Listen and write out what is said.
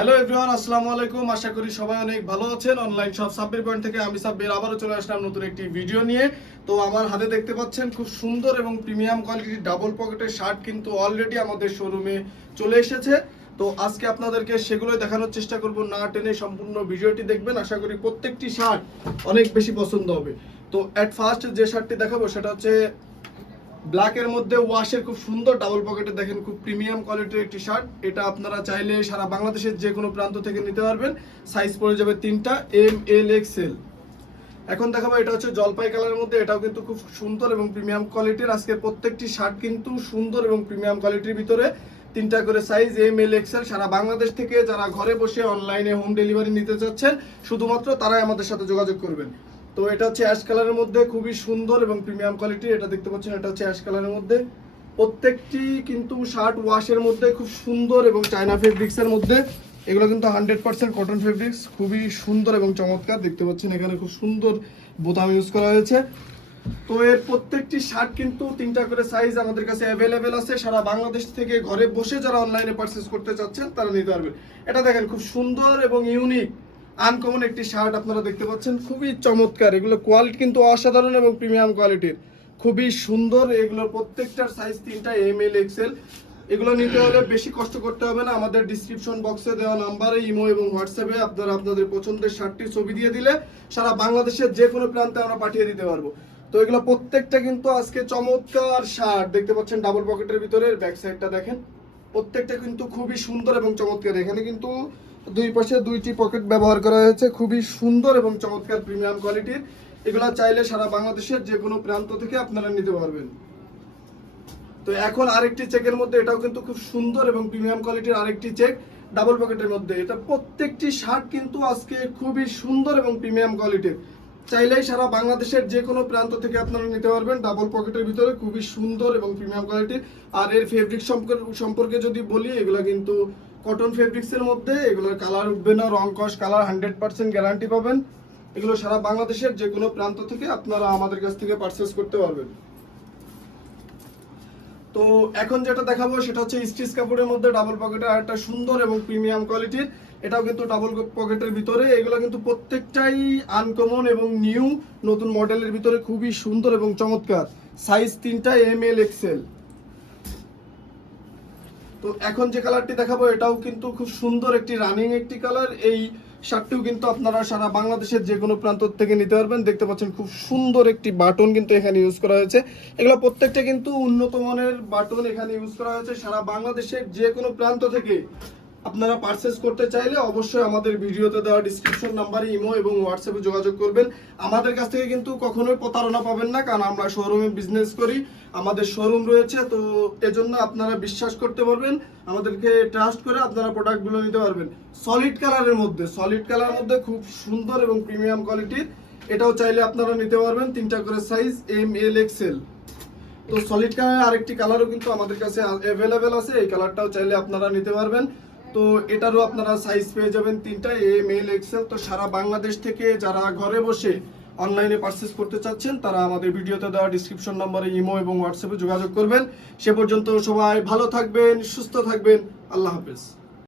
Hello everyone, আসসালামু আলাইকুম। আশা করি সবাই অনেক ভালো আছেন। অনলাইন শপ সাব্বির পয়েন্ট থেকে আমি সাব্বির আবারও চলে আসলাম নতুন একটি ভিডিও নিয়ে। তো আমার হাতে দেখতে পাচ্ছেন খুব সুন্দর এবং প্রিমিয়াম কোয়ালিটির ডাবল পকেটের শার্ট কিন্তু অলরেডি আমাদের শোরুমে চলে এসেছে। তো আজকে আপনাদেরকে সেগুলোই দেখানোর চেষ্টা করব, না টেনে সম্পূর্ণ ভিডিওটি দেখবেন। আশা করি প্রত্যেকটি শার্ট অনেক বেশি পছন্দ হবে। তো অ্যাট ফার্স্ট যে শার্টটি দেখাবো সেটা হচ্ছে ব্ল্যাকের মধ্যে ওয়াশের খুব সুন্দর ডাবল পকেটে, দেখেন খুব প্রিমিয়াম কোয়ালিটির একটি শার্ট। এটা আপনারা চাইলে সারা বাংলাদেশের যে কোনো প্রান্ত থেকে নিতে পারবেন। সাইজ পড়ে যাবে তিনটা, এম, এল, এক্সেল। এখন দেখাবো এটা হচ্ছে জলপাই কালারের মধ্যে, এটাও কিন্তু খুব সুন্দর এবং প্রিমিয়াম কোয়ালিটির। আজকের প্রত্যেকটি শার্ট কিন্তু সুন্দর এবং প্রিমিয়াম কোয়ালিটির ভিতরে, তিনটা করে সাইজ, এম, এল, এক্সেল। সারা বাংলাদেশ থেকে যারা ঘরে বসে অনলাইনে হোম ডেলিভারি নিতে চাচ্ছেন শুধুমাত্র তারাই আমাদের সাথে যোগাযোগ করবেন। তো এটা হচ্ছে অ্যাশ কালারের মধ্যে, খুবই সুন্দর এবং প্রিমিয়াম কোয়ালিটি। এটা দেখতে পাচ্ছেন, এটা হচ্ছে অ্যাশ কালারের মধ্যে। প্রত্যেকটি কিন্তু শার্ট ওয়াশের মধ্যে, খুব সুন্দর এবং চায়না ফেব্রিক্সের মধ্যে। এগুলো কিন্তু 100% কটন ফেব্রিক্স, খুবই সুন্দর এবং চমৎকার। দেখতে পাচ্ছেন এখানে খুব সুন্দর বোতাম ইউজ করা হয়েছে। তো এর প্রত্যেকটি শার্ট কিন্তু তিনটা করে সাইজ আমাদের কাছে অ্যাভেলেবেল আছে। সারা বাংলাদেশ থেকে ঘরে বসে যারা অনলাইনে পারচেস করতে চাচ্ছেন তারা নিতে পারবেন। এটা দেখেন খুব সুন্দর এবং ইউনিক আনকমন একটি শার্ট আপনারা দেখতে পাচ্ছেন, খুবই চমৎকার। এগুলো কোয়ালিটি কিন্তু অসাধারণ এবং প্রিমিয়াম কোয়ালিটির, খুবই সুন্দর। এগুলোর প্রত্যেকটার সাইজ তিনটা, এম, এল, এক্সেল। এগুলো নিতে হলে বেশি কষ্ট করতে হবে না। আমাদের ডিসক্রিপশন বক্সে দেওয়া নাম্বারে ইমো এবং হোয়াটসঅ্যাপে আপনারা আপনাদের পছন্দের শার্টটির ছবি দিয়ে দিলে সারা বাংলাদেশের যে কোনো প্রান্তে আমরা পাঠিয়ে দিতে পারবো। তো এগুলো প্রত্যেকটা কিন্তু আজকে চমৎকার শার্ট দেখতে পাচ্ছেন ডাবল পকেটের ভিতরে। ব্যাক সাইডটা দেখেন, প্রত্যেকটা কিন্তু খুবই সুন্দর এবং চমৎকার। এখানে কিন্তু দুই পাশে দুইটি পকেট ব্যবহার করা হয়েছে, খুবই সুন্দর এবং চমৎকার প্রিমিয়াম কোয়ালিটির। এগুলো চাইলে সারা বাংলাদেশের যে কোনো প্রান্ত থেকে আপনারা নিতে পারবেন। তো এখন আরেকটি চেকের মধ্যে, এটাও কিন্তু খুব সুন্দর এবং প্রিমিয়াম কোয়ালিটির আরেকটি চেক ডাবল পকেটের মধ্যে। এটা প্রত্যেকটি শার্ট কিন্তু আজকে খুবই সুন্দর এবং প্রিমিয়াম কোয়ালিটির। চাইলেই সারা বাংলাদেশের যে কোনো প্রান্ত থেকে আপনারা নিতে পারবেন। ডাবল পকেটের ভিতরে খুবই সুন্দর এবং প্রিমিয়াম কোয়ালিটির। আর এর ফেব্রিক সম্পর্কে যদি বলি, এগুলো কিন্তু কটন ফেব্রিক্সের মধ্যে। এগুলোর কালার উঠবে না, রং কস কালার 100% গ্যারান্টি পাবেন। এগুলো সারা বাংলাদেশের যে কোনো প্রান্ত থেকে আপনারা আমাদের কাছ থেকে পারচেস করতে পারবেন। তো এখন যেটা দেখাবো সেটা হচ্ছে স্টিচ কাপড়ের মধ্যে ডাবল পকেটের আরেকটা সুন্দর এবং প্রিমিয়াম কোয়ালিটির। এটাও কিন্তু ডাবল পকেটের ভিতরে। এগুলো কিন্তু প্রত্যেকটাই আনকমন এবং নিউ নতুন মডেলের ভিতরে, খুবই সুন্দর এবং চমৎকার। সাইজ তিনটা, এম, এল, এক্সেল। তো এখন যে কালারটি দেখাবো এটাও কিন্তু খুব সুন্দর একটি রানিং একটি কালার। এই শার্টটিও কিন্তু আপনারা সারা বাংলাদেশের যে কোনো প্রান্ত থেকে নিতে পারবেন। দেখতে পাচ্ছেন খুব সুন্দর একটি বাটন কিন্তু এখানে ইউজ করা হয়েছে। এগুলো প্রত্যেকটা কিন্তু উন্নত মানের বাটন এখানে ইউজ করা হয়েছে। সারা বাংলাদেশের যে কোনো প্রান্ত থেকে আপনারা পারচেস করতে চাইলে অবশ্যই আমাদের ভিডিওতে দেওয়া ডিসক্রিপশন নাম্বারে ইমো এবং হোয়াটসঅ্যাপে যোগাযোগ করবেন। আমাদের কাছ থেকে কিন্তু কখনোই প্রতারণা পাবেন না, কারণ আমরা শোরুমে বিজনেস করি, আমাদের শোরুম রয়েছে। তো এজন্য আপনারা বিশ্বাস করতে পারবেন, আমাদেরকে ট্রাস্ট করে আপনারা প্রোডাক্টগুলো নিতে পারবেন। সলিড কালারের মধ্যে খুব সুন্দর এবং প্রিমিয়াম কোয়ালিটির। এটাও চাইলে আপনারা নিতে পারবেন, তিনটা করে সাইজ, এম, এল, এক্সেল। তো সলিড কালারের আরেকটি কালারও কিন্তু আমাদের কাছে অ্যাভেলেবেল আছে, এই কালারটাও চাইলে আপনারা নিতে পারবেন। তো এটারও আপনারা সাইজ পেয়ে যাবেন তিনটা, এম, এল, এক্সেল। তো সারা বাংলাদেশ থেকে যারা ঘরে বসে অনলাইনে পারচেস করতে চাচ্ছেন তারা আমাদের ভিডিওতে দেওয়া ডিসক্রিপশন নম্বরে ইমো এবং হোয়াটসঅ্যাপে যোগাযোগ করবেন। সে পর্যন্ত সবাই ভালো থাকবেন, সুস্থ থাকবেন। আল্লাহ হাফেজ।